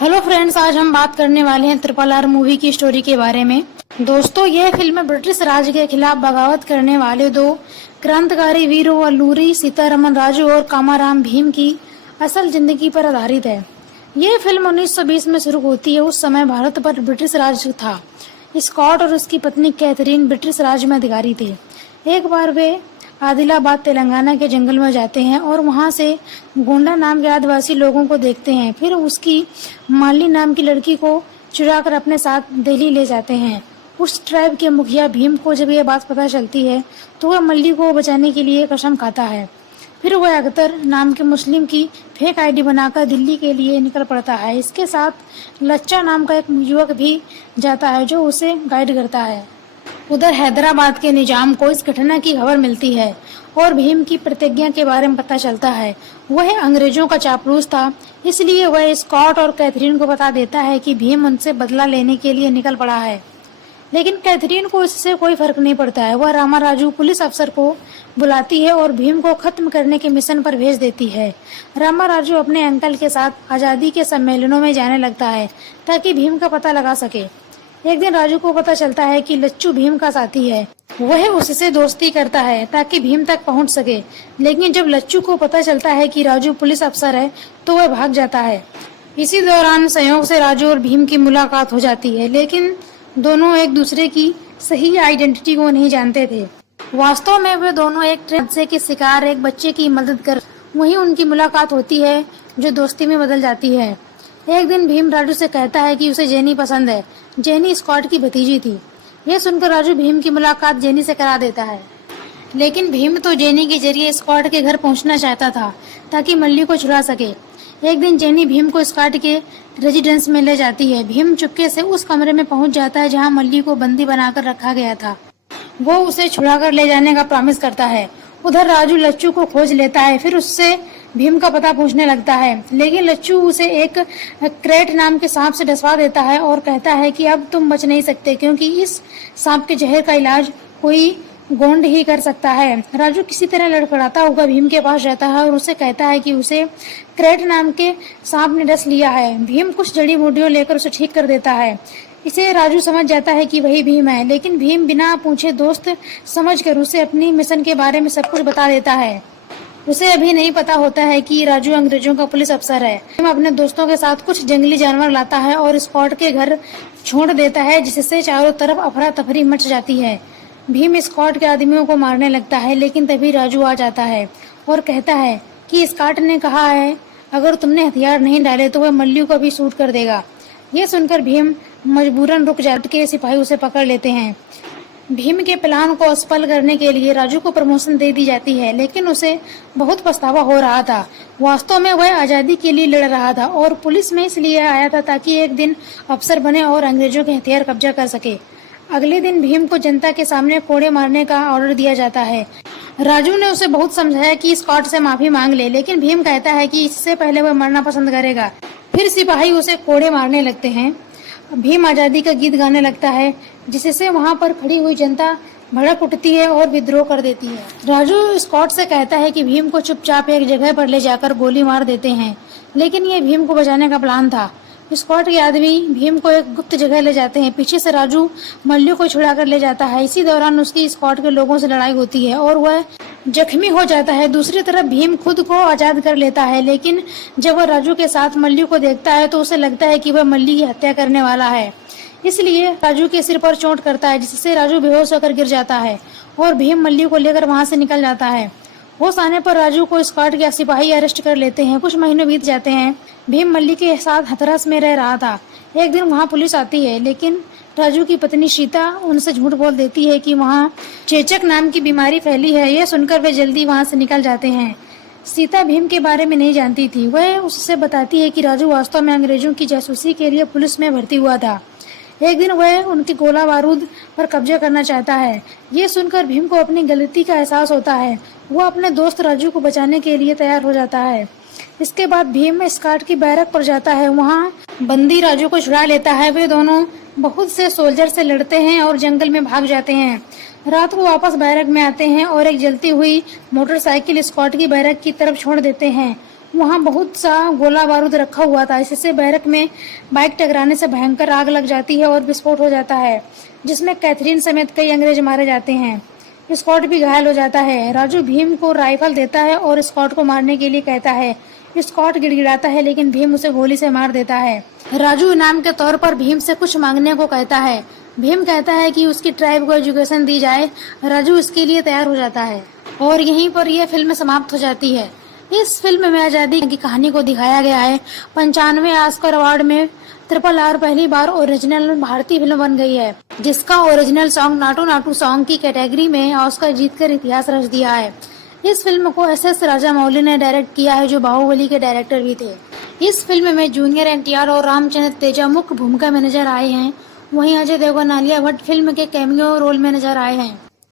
Hello friends, आज हम बात करने वाले हैं RRR मूवी की स्टोरी के बारे में। दोस्तों, यह फिल्म ब्रिटिश राज के खिलाफ बगावत करने वाले दो क्रांतिकारी वीरों अल्लूरी सीतारमन राजू और कामाराम भीम की असल जिंदगी पर आधारित है। यह फिल्म 1920 में शुरू होती है। उस समय भारत पर ब्रिटिश राज था। स्कॉट और उसकी पत्नी कैथरीन ब्रिटिश राज में अधिकारी थे। एक बार वे आदिलाबाद तेलंगाना के जंगल में जाते हैं और वहां से गोंडा नाम के आदिवासी लोगों को देखते हैं। फिर उसकी माली नाम की लड़की को चुरा कर अपने साथ दिल्ली ले जाते हैं। उस ट्राइब के मुखिया भीम को जब यह बात पता चलती है तो वह मल्ली को बचाने के लिए कसम खाता है। फिर वह अख्तर नाम के मुस्लिम की फेक आईडी बनाकर दिल्ली के लिए निकल पड़ता है। इसके साथ लच्चा नाम का एक युवक भी जाता है जो उसे गाइड करता है। उधर हैदराबाद के निजाम को इस घटना की खबर मिलती है और भीम की प्रतिज्ञा के बारे में पता चलता है। वह अंग्रेजों का चापलूस था, इसलिए वह स्कॉट और कैथरीन को बता देता है कि भीम उनसे बदला लेने के लिए निकल पड़ा है। लेकिन कैथरीन को इससे कोई फर्क नहीं पड़ता है। वह रामाराजू पुलिस अफसर को बुलाती है और भीम को खत्म करने के मिशन पर भेज देती है। रामाराजू अपने अंकल के साथ आजादी के सम्मेलनों में जाने लगता है ताकि भीम का पता लगा सके। एक दिन राजू को पता चलता है कि लच्चू भीम का साथी है। वह उससे दोस्ती करता है ताकि भीम तक पहुंच सके। लेकिन जब लच्चू को पता चलता है कि राजू पुलिस अफसर है तो वह भाग जाता है। इसी दौरान संयोग से राजू और भीम की मुलाकात हो जाती है, लेकिन दोनों एक दूसरे की सही आइडेंटिटी को नहीं जानते थे। वास्तव में वे दोनों एक ट्रेन हादसे के शिकार एक बच्चे की मदद कर वहीं उनकी मुलाकात होती है जो दोस्ती में बदल जाती है। एक दिन भीम राजू से कहता है कि उसे जेनी पसंद है। जेनी स्कॉट की भतीजी थी। यह सुनकर राजू भीम की मुलाकात जेनी से करा देता है। लेकिन भीम तो जेनी के जरिए स्कॉट के घर पहुंचना चाहता था ताकि मल्ली को छुड़ा सके। एक दिन जेनी भीम को स्कॉट के रेजिडेंस में ले जाती है। भीम चुपके से उस कमरे में पहुंच जाता है जहां मल्ली को बंदी बनाकर रखा गया था। वो उसे छुड़ाकर ले जाने का प्रॉमिस करता है। उधर राजू लच्चू को खोज लेता है, फिर उससे भीम का पता पूछने लगता है। लेकिन लच्चू उसे एक क्रेट नाम के सांप से डसवा देता है और कहता है कि अब तुम बच नहीं सकते, क्योंकि इस सांप के जहर का इलाज कोई गोंड ही कर सकता है। राजू किसी तरह लड़खड़ाता हुआ भीम के पास जाता है और उसे कहता है कि उसे क्रेट नाम के सांप ने डस लिया है। भीम कुछ जड़ी बूटियों लेकर उसे ठीक कर देता है। इसे राजू समझ जाता है कि वही भीम है, लेकिन भीम बिना पूछे दोस्त समझकर उसे अपनी मिशन के बारे में सब कुछ बता देता है। उसे अभी नहीं पता होता है कि राजू अंग्रेजों का पुलिस अफसर है। भीम अपने दोस्तों के साथ कुछ जंगली जानवर लाता है और स्कॉट के घर छोड़ देता है, जिससे चारों तरफ अफरा तफरी मच जाती है। भीम स्कॉट के आदमियों को मारने लगता है, लेकिन तभी राजू आ जाता है और कहता है कि स्कॉट ने कहा है अगर तुमने हथियार नहीं डाले तो वह मल्ली को भी शूट कर देगा। यह सुनकर भीम मजबूरन रुक जाते के सिपाही उसे पकड़ लेते हैं। भीम के प्लान को असफल करने के लिए राजू को प्रमोशन दे दी जाती है, लेकिन उसे बहुत पछतावा हो रहा था। वास्तव में वह आजादी के लिए लड़ रहा था और पुलिस में इसलिए आया था ताकि एक दिन अफसर बने और अंग्रेजों के हथियार कब्जा कर सके। अगले दिन भीम को जनता के सामने कोड़े मारने का ऑर्डर दिया जाता है। राजू ने उसे बहुत समझाया कि स्कॉट से माफी मांग ले, लेकिन भीम कहता है कि इससे पहले वह मरना पसंद करेगा। फिर सिपाही उसे कोड़े मारने लगते हैं। भीम आजादी का गीत गाने लगता है, जिससे वहां पर खड़ी हुई जनता भड़क उठती है और विद्रोह कर देती है। राजू स्कॉट से कहता है कि भीम को चुपचाप एक जगह पर ले जाकर गोली मार देते हैं, लेकिन ये भीम को बचाने का प्लान था। स्कॉट के आदमी भीम को एक गुप्त जगह ले जाते हैं। पीछे से राजू मल्लू को छुड़ाकर ले जाता है। इसी दौरान उसकी स्कॉट के लोगों से लड़ाई होती है और वह जख्मी हो जाता है। दूसरी तरफ भीम खुद को आजाद कर लेता है, लेकिन जब वह राजू के साथ मल्लू को देखता है तो उसे लगता है कि वह मल्ली की हत्या करने वाला है। इसलिए राजू के सिर पर चोट करता है, जिससे राजू बेहोश होकर गिर जाता है और भीम मल्ली को लेकर वहां से निकल जाता है। होश आने पर राजू को स्कॉट के सिपाही अरेस्ट कर लेते हैं। कुछ महीनों बीत जाते हैं। भीम मल्ली के साथ हथरस में रह रहा था। एक दिन वहां पुलिस आती है, लेकिन राजू की पत्नी सीता उनसे झूठ बोल देती है कि वहां चेचक नाम की बीमारी फैली है। यह सुनकर वे जल्दी वहां से निकल जाते हैं। सीता भीम के बारे में नहीं जानती थी। वह उससे बताती है कि राजू वास्तव में अंग्रेजों की जासूसी के लिए पुलिस में भर्ती हुआ था। एक दिन वह उनके गोला बारूद पर कब्जा करना चाहता है। ये सुनकर भीम को अपनी गलती का एहसास होता है। वो अपने दोस्त राजू को बचाने के लिए तैयार हो जाता है। इसके बाद भीम स्कॉट की बैरक पर जाता है। वहाँ बंदी राजू को छुड़ा लेता है। वे दोनों बहुत से सोल्जर से लड़ते हैं और जंगल में भाग जाते हैं। रात को वापस बैरक में आते हैं और एक जलती हुई मोटरसाइकिल स्कॉट की बैरक की तरफ छोड़ देते हैं। वहाँ बहुत सा गोला बारूद रखा हुआ था। इससे बैरक में बाइक टकराने से भयंकर आग लग जाती है और विस्फोट हो जाता है, जिसमें कैथरीन समेत कई अंग्रेज मारे जाते हैं। स्कॉट भी घायल हो जाता है। राजू भीम को राइफल देता है और स्कॉट को मारने के लिए कहता है। स्कॉट गिड़गिड़ाता है लेकिन भीम उसे गोली से मार देता है। राजू इनाम के तौर पर भीम से कुछ मांगने को कहता है। भीम कहता है कि उसकी ट्राइब को एजुकेशन दी जाए। राजू इसके लिए तैयार हो जाता है और यहीं पर यह फिल्म समाप्त हो जाती है। इस फिल्म में आज़ादी की कहानी को दिखाया गया है। 95 ऑस्कर अवार्ड में RRR पहली बार ओरिजिनल भारतीय फिल्म बन गई है, जिसका original song Naatu Naatu song की कैटेगरी में ऑस्कर जीतकर इतिहास रच दिया है। इस फिल्म को SS राजामौली ने डायरेक्ट किया है, जो बाहुबली के डायरेक्टर भी थे। इस फिल्म में जूनियर NTR और रामचंद्र तेजा मुख्य भूमिका में नजर आए हैं। वहीं अजय देवगन, आलिया भट्ट फिल्म के कैमियो रोल में नजर आए हैं।